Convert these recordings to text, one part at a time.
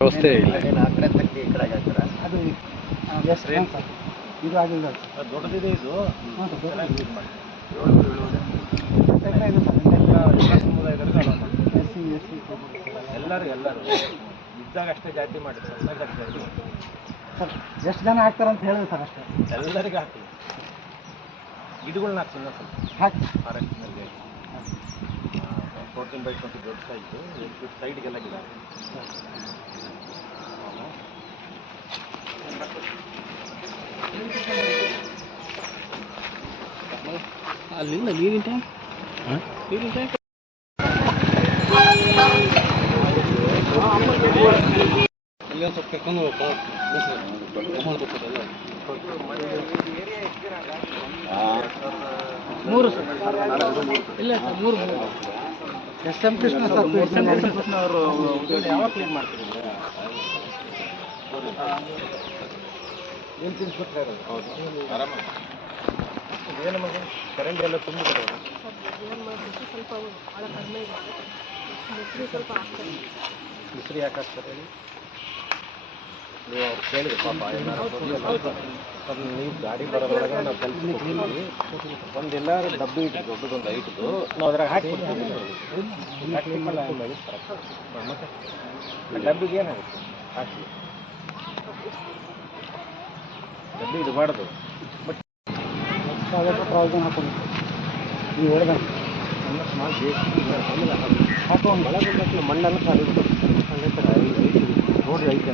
ವ್ಯವಸ್ಥೆ ಇಲ್ಲ. ಇದು ಆಗಿಲ್ಲ ದೊಡ್ಡದಿದೆ ಇದು. ಎಲ್ಲರೂ ಇದ್ದಾಗ ಅಷ್ಟೇ ಜಾತಿ ಮಾಡಿ ಸರ್. ಎಷ್ಟು ಜನ ಹಾಕ್ತಾರಂತ ಹೇಳಿದ್ರು ಸರ್? ಅಷ್ಟೇ ಎಲ್ಲರಿಗೂ ಹಾಕಿ ಗಿಡಗಳನ್ನ ಹಾಕ್ತೀನಿ ಹಾಕಿ ಫಾರೆಸ್ಟ್ನಲ್ಲಿ 14x20 ದೊಡ್ಡ ಸೈಜು, ಸೈಡ್ಗೆಲ್ಲ ಗಿಡ ಅಲ್ಲಿಂದ ನೀರಿನ ಟ್ಯಾಂಕ್, ನೀರಿನ ಟ್ಯಾಂಕ್ ಇಲ್ಲೊಂದು ಸ್ವಲ್ಪ ಕರ್ಕೊಂಡು ಮೂರು ಸರ್. ಇಲ್ಲ ಸರ್, ಮೂರು S M Krishna sir. S M Krishna ಅವರು ಯಾವಾಗ ಕ್ಲೀನ್ ಮಾಡ್ತೀವಿ? ಏನು ತಿನ್ಸ್ಕೊತಾ ಇರೋದು? ಹೌದು, ಆರಾಮ. ಏನು ಮಗ ಕರೆಂಟ್ ಎಲ್ಲ ತುಂಬ ಸ್ವಲ್ಪ ಭಾಳ ಕಡಿಮೆ ಇದೆ ಸರ್. ಮಿಸ್ರಿ ಸ್ವಲ್ಪ ಹಾಕ್ತಾರೆ. ಮಿಸ್ರಿ ಯಾಕೆ ಹಾಕ್ತಾರೆ ಹೇಳಿ? ನೀವು ಅವ್ರು ಕೇಳಿರಿ ಪಾಪ ಏನಾರು ನೀವು ಗಾಡಿ ಬರೋದ್ರೊಳಗೆ ನಾವು ಕಲ್ಪಿಸ್ಕೊಡ್ತೀವಿ. ಒಂದು ಎಲ್ಲರೂ ಡಬ್ಬಿ ಇಟ್ಟು ದೊಡ್ಡದೊಂದು ಐಟದು ನಾವು ಅದ್ರಾಗ ಹಾಕಿಬಿಡ್ತೀವಿ. ಮತ್ತೆ ಡಬ್ಬಿಗೆ ಏನಾಗುತ್ತೆ ಹಾಕಿ ಡಬ್ಬಿ ಇದು ಮಾಡೋದು. ಪ್ರಾವಿಷನ್ ಹಾಕೊಂಡು ನೀವು ಹೇಳ್ದಂಗೆ ಸಣ್ಣ ಸ್ಮಾಲ್ ಆಮೇಲೆ ಹಾಕೊಂಡು ಒಳಗೆ ಬಂದ ಮಣ್ಣನ್ನು ಖಾಲಿ ಅಲ್ಲೇ ಥರ ರೋಡ್ ಐತೆ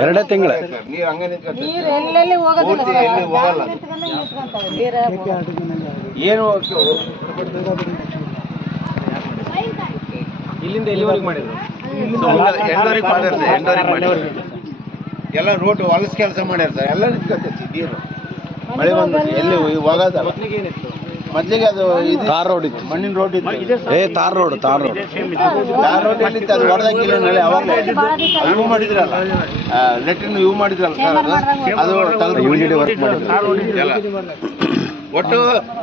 ಎರಡೇ ತಿಂಗಳ ನೀರು ಹಂಗೆ ನಿಂತ್ಕೊಳ್ತೀವಿ ನೀರು ಎಲ್ಲೆಲ್ಲಿ ಹೋಗೋದಿಲ್ಲ ಪೂರ್ತಿ ಎಲ್ಲಿ ಹೋಗಲ್ಲ ಏನು ಇಲ್ಲಿಂದ ಎಲ್ಲಿವರೆಗೆ ಮಾಡಿದ್ರು ಎಂಡವರೆಗೆ ಮಾಡ್ಯಾರ ಸರ್ ಎಂಡವರೆಗೆ ಮಾಡ್ಯಾರ ಎಲ್ಲ ರೋಡ್ ಹೊಲಸು ಕೆಲಸ ಮಾಡ್ಯಾರ ಸರ್ ಎಲ್ಲ ನಿಂತ್ಕೊತೈತಿ ನೀರು ಮಳೆ ಬಂದ್ಬಿಟ್ಟು ಎಲ್ಲಿ ಹೋಗೋದಲ್ಲ ಮೊದಲಿಗೆ ಅದು ಇದು ತಾರ್ ರೋಡ್ ಇತ್ತು, ಮಣ್ಣಿನ ರೋಡ್ ಇತ್ತು ತಾರ್ ರೋಡ್ ತಾರ್ ರೋಡ್ ಎಲ್ಲಿತ್ತು ಅದು ಹೊಡೆದಾಗಿಲ್ಲ ನಾಳೆ ಅವಾಗ ಇವು ಮಾಡಿದ್ರಲ್ಲ ಲೆಟ್ರಿನ್ ಇವು ಮಾಡಿದ್ರಲ್ಲ ಸರ್ ಅದು ತೆಗೆದು ವರ್ಕ್ ಮಾಡಿದ್ರು ಎಲ್ಲ ಒಟ್ಟು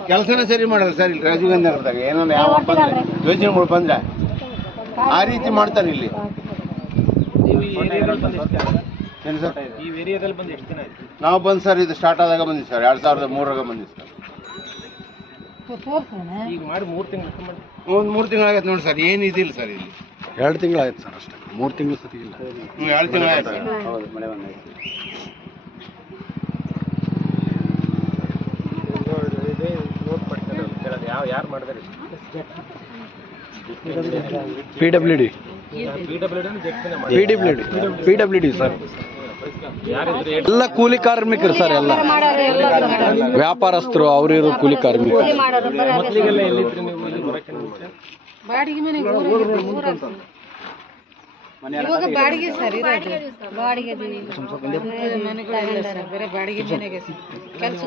ಕೆಲಸನೇ ಸರಿ ಮಾಡಲ್ಲ ಸರ್ ಇಲ್ಲಿ ರಾಜೀವ್ ಗಾಂಧಿ ನಗರದಾಗ ಏನೋ ಯಾವ ಬಂದ್ರೆ ಯೋಜನೆಗಳು ಬಂದ್ರೆ ಆ ರೀತಿ ಮಾಡ್ತಾರೆ ಇಲ್ಲಿ ಏನು ಸರ್ ಈ ಏರಿಯಾದಲ್ಲಿ ಬಂದು ಎಷ್ಟು ದಿನ ಆಯ್ತು? ನಾವು ಬಂದು ಸರ್ ಇದು ಸ್ಟಾರ್ಟ್ ಆದಾಗ ಬಂದಿವಿ ಸರ್ 2003 ಬಂದಿವಿ ಸರ್ ಈಗ ಮಾಡಿ 3 ತಿಂಗಳು ಒಂದು 3 ತಿಂಗಳಾಗೈತೆ ನೋಡಿ ಸರ್ ಏನು ಇದಿಲ್ಲ ಸರ್ ಇಲ್ಲಿ 2 ತಿಂಗಳಾಯ್ತು ಸರ್ ಅಷ್ಟೇ, 3 ತಿಂಗಳು ಸತಿ ಇಲ್ಲ. 2 ತಿಂಗಳಾಯ್ತು ಹೌದು ಮಳೆ ಬಂದಾಯ್ತು ಯಾರು ಮಾಡಿದಾರೆ PWD ಸರ್, ಎಲ್ಲ ಕೂಲಿ ಕಾರ್ಮಿಕರು ಸರ್, ಎಲ್ಲ ವ್ಯಾಪಾರಸ್ಥರು ಅವರು ಇರೋ ಕೂಲಿ ಕಾರ್ಮಿಕರು. ಬಾಡಿಗೆ ಮನೆಗೆ ಇವಾಗ ಬಾಡಿಗೆ ಸರ್ ಇರೋದು ಬಾಡಿಗೆ ಬೇರೆ ಬಾಡಿಗೆ ಮನೆಗೆ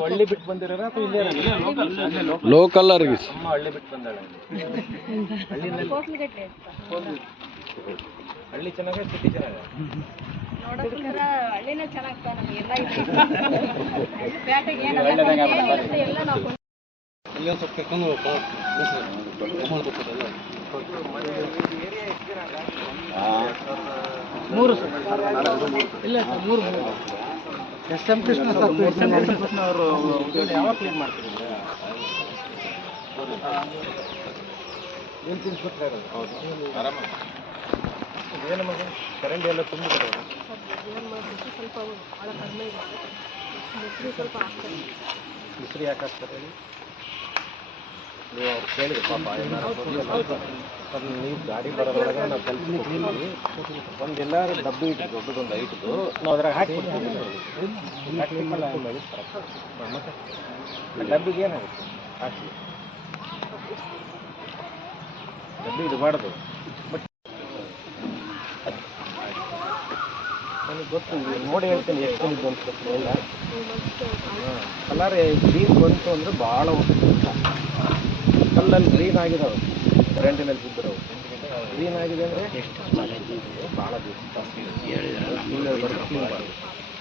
ಹಳ್ಳಿ ಬಿಟ್ಟು ಬಂದಿರೋ ಲೋಕಲ್ ಅವ್ರಿಗೆ ಹಳ್ಳಿ ಬಿಟ್ಟು ಬಂದಾಳೆ ಹಳ್ಳಿ ಚೆನ್ನಾಗ ಸಿಟಿ ಚೆನ್ನಾಗ ಹಳ್ಳಿನೇ ಚೆನ್ನಾಗ್ತ ನಮಗೆಲ್ಲ ಪ್ಯಾಟೆಗೆ ಎಲ್ಲ ನಾವು ಇಲ್ಲೊಂದು ಸ್ವಲ್ಪ ಕರ್ಕೊಂಡು ಮೂರು ಸರ್ ಇಲ್ಲ ಸರ್, ಮೂರು S M Krishna sir, Krishna ಅವರು ಯಾವಾಗ ಕ್ಲೀನ್ ಮಾಡ್ತಿದ್ರೆ ಏನು ತಿನ್ಸ್ಕೊತಾ ಇರೋದು ಆರಾಮ ಏನು ಮಗ ಚರಂಡಿ ಎಲ್ಲ ತುಂಬಿದ್ದಾರೆ ಏನು ಮಾಡಬೇಕು ಸ್ವಲ್ಪ ಭಾಳ ಕಡಿಮೆ ಇದೆ ಮೊಸರು ಸ್ವಲ್ಪ ಹಾಕ್ತಾರೆ ಮಿಸ್ರಿ ಯಾಕೆ ಹಾಕ್ತಾರೆ ಹೇಳಿ ನೀವು ಅವ್ರು ಕೇಳಿದ್ರು ಪಾಪ ಏನಾರು ನೀವು ಗಾಡಿ ಬರೋದ್ರೊಳಗೆ ನಾವು ಕೆಲಸ ಕೊಡ್ತೀವಿ ಒಂದೆಲ್ಲರೂ ಡಬ್ಬಿ ಇಟ್ಟು ದೊಡ್ಡದೊಂದು ಐಟದು ನಾವು ಅದ್ರಾಗ ಹಾಕಿಬಿಡ್ತೀವಿ ಮತ್ತೆ ಡಬ್ಬಿಗೆ ಏನಾಗುತ್ತೆ ಹಾಕಿ ಡಬ್ಬಿ ಇದು ಮಾಡೋದು ಬಟ್ ನನಗೆ ಗೊತ್ತು ನೋಡಿ ಹೇಳ್ತೀನಿ ಎಷ್ಟು ಬಂದಿದ್ದು ಅಂತ ಇಲ್ಲ ಕಲರ್ ಗ್ರೀನ್ ಬಂತು ಅಂದರೆ ಭಾಳ ಕಲ್ಲಲ್ಲಿ ಗ್ರೀನ್ ಆಗಿದಾವೆ ಕರೆಂಟಿನಲ್ಲಿ ಬಿದ್ದಿರೋವು ಗ್ರೀನ್ ಆಗಿದೆ ಅಂದರೆ ಎಷ್ಟು ಭಾಳ ದಿವಸ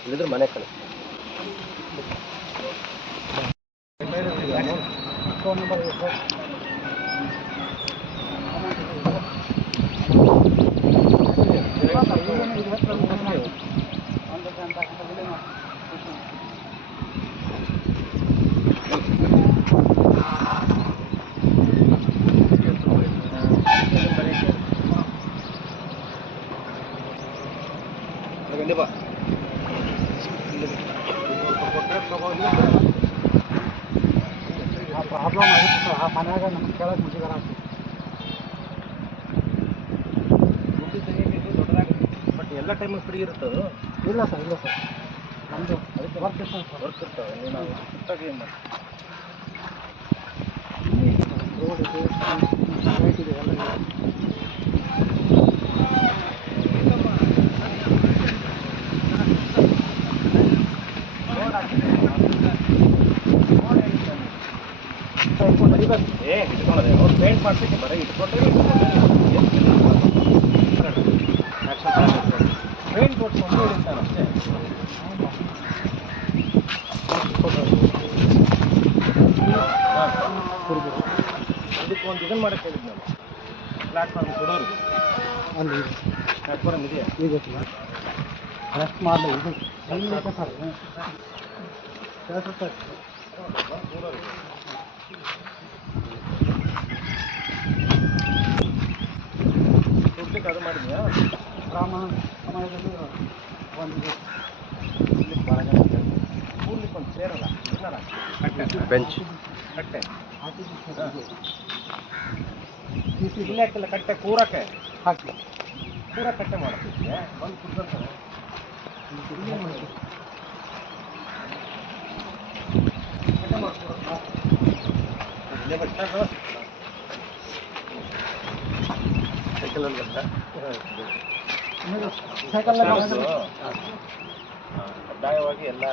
ಇಲ್ಲಿದ್ರೆ ಮನೆ ಕಳಿಸ್ತೀವಿ ಫೋನ್ ನಂಬರ್ ಬಾ ಪ್ರಾಬ್ಲಮ್ ಆಗುತ್ತೆ ಸರ್, ಆ ಮನ್ಯಾಗ ನಮ್ಗೆ ಕೇಳಕ್ಕೆ ಮುಗಿದಾರ ಆಗ್ತದೆ. ಬಟ್ ಎಲ್ಲ ಟೈಮಲ್ಲಿ ಫ್ರೀ ಇರ್ತದೆ ಇಲ್ಲ ಸರ್, ಇಲ್ಲ ಸರ್, ನಮ್ಮದು ಅದಕ್ಕೆ ವರ್ಕ್ ಇರ್ತದೆ ಸರ್. ವರ್ಕ್ ಇರ್ತವೆ ನೀನು ಸುತ್ತಾಗ ಏನು ಮಾಡಿ ರೋಡ್ ಇದೆ, ಲೈಟ್ ಇದೆ, ಎಲ್ಲ ಇದೆ. ಇಟ್ಕೊಂಡ್ರೆ ಅವ್ರು ಪೇಂಟ್ ಮಾಡ್ಸಕ್ಕೆ ಬರೀ ಇಟ್ಕೊಂಡ್ರೆ ಪೇಂಟ್ ಕೊಡ್ಕೊಂಡು ಇರ್ತಾರೆ ಅಷ್ಟೇ. ಇದಕ್ಕೆ ಒಂದು ಇದನ್ನು ಮಾಡಕ್ಕೆ ಹೇಳಿದ್ದು ನಾನು ಪ್ಲಾಟ್ಫಾರ್ಮ್ ಕೊಡೋರಿಗೆ ಅಲ್ಲಿ ಪ್ಲಾಟ್ಫಾರ್ಮ್ ಇದೆಯಾ ಇದೆ ಸರ್, ರೆಸ್ಟ್ ಮಾಡಲಿ ಇದು ಸಣ್ಣ ಸರ್ ಕೆಲಸ ಸರ್. ಕೊಡ್ಲಿಕ್ಕೆ ಅದು ಮಾಡಿದ್ಯಾ ಸಮಯದಲ್ಲಿ ಒಂದು ಭಾಳ ಜನ ಕೂರ್ಲಿಕ್ಕೆ ಒಂದು ಸೇರಲ್ಲ ಬೆಂಚ್ ಕಟ್ಟೆ ಇಲ್ಲೇ ಹಾಕಿಲ್ಲ ಕಟ್ಟೆ ಕೂರಕ್ಕೆ ಹಾಕಿ ಪೂರ ಕಟ್ಟೆ ಮಾಡೋದಕ್ಕೆ ಬಂದು ಕುಡ್ಕೊಂತಾರೆ ಸೈಕಲಲ್ಲಿ ಸೈಕಲ್ ಕಡ್ಡಾಯವಾಗಿ ಎಲ್ಲ